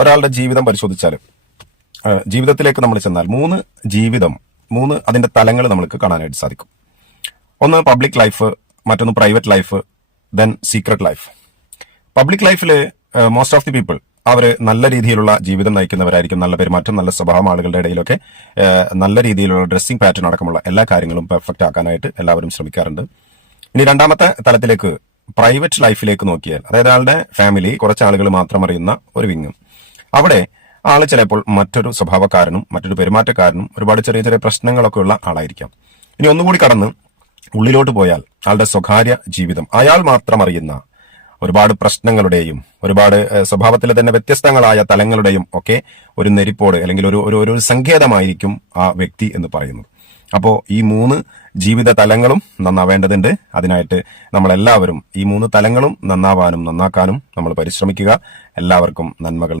ഒരാളുടെ ജീവിതം പരിശോധിച്ചാൽ, ജീവിതത്തിലേക്ക് നമ്മൾ ചെന്നാൽ മൂന്ന് അതിന്റെ തലങ്ങൾ നമുക്ക് കാണാനായിട്ട് സാധിക്കും. ഒന്ന് പബ്ലിക് ലൈഫ്, മറ്റൊന്ന് private life, then secret life. Public ലൈഫിൽ മോസ്റ്റ് ഓഫ് ദി പീപ്പിൾ അവര് നല്ല രീതിയിലുള്ള ജീവിതം നയിക്കുന്നവരായിരിക്കും. നല്ല പെരുമാറ്റം, നല്ല സ്വഭാവം, ആളുകളുടെ ഇടയിലൊക്കെ നല്ല രീതിയിലുള്ള ഡ്രസ്സിംഗ് പാറ്റേൺ അടക്കമുള്ള എല്ലാ കാര്യങ്ങളും പെർഫെക്റ്റ് ആക്കാനായിട്ട് എല്ലാവരും ശ്രമിക്കാറുണ്ട്. ഇനി രണ്ടാമത്തെ തലത്തിലേക്ക്, പ്രൈവറ്റ് ലൈഫിലേക്ക് നോക്കിയാൽ, അതായത് ആളുടെ ഫാമിലി, കുറച്ച് ആളുകൾ മാത്രം അറിയുന്ന ഒരു വിങ്, അവിടെ ആള് ചിലപ്പോൾ മറ്റൊരു സ്വഭാവക്കാരനും മറ്റൊരു പെരുമാറ്റക്കാരനും ഒരുപാട് ചെറിയ ചെറിയ പ്രശ്നങ്ങളൊക്കെ ഉള്ള ആളായിരിക്കാം. ഇനി ഒന്നുകൂടി കടന്ന് ഉള്ളിലോട്ട് പോയാൽ ആളുടെ സ്വകാര്യ ജീവിതം, അയാൾ മാത്രം അറിയുന്ന ഒരുപാട് പ്രശ്നങ്ങളുടെയും ഒരുപാട് സ്വഭാവത്തിലെ തന്നെ വ്യത്യസ്തങ്ങളായ തലങ്ങളുടെയും ഒക്കെ ഒരു നെരിപ്പോട് അല്ലെങ്കിൽ ഒരു സങ്കേതമായിരിക്കും ആ വ്യക്തി എന്ന് പറയുന്നത്. അപ്പോൾ ഈ 3 ജീവിത തലങ്ങളും നന്നാവേണ്ടതുണ്ട്. അതിനായിട്ട് നമ്മളെല്ലാവരും ഈ 3 തലങ്ങളും നന്നാവാനും നന്നാക്കാനും നമ്മൾ പരിശ്രമിക്കുക. എല്ലാവർക്കും നന്മകൾ.